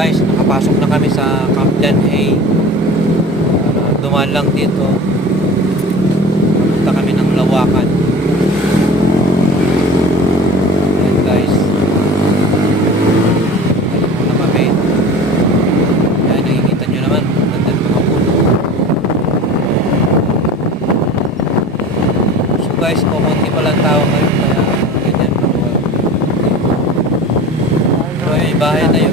guys, nakapasok na kami sa Camden A. Dumaan lang dito. Punta kami ng Lawakan. Ayan guys. Ayan muna kami. Ayan, nakikita nyo naman. Ganda ng mga puno. So guys, kukunti pa lang tao ngayon. Kaya ganyan. Pero yung bahay na yun.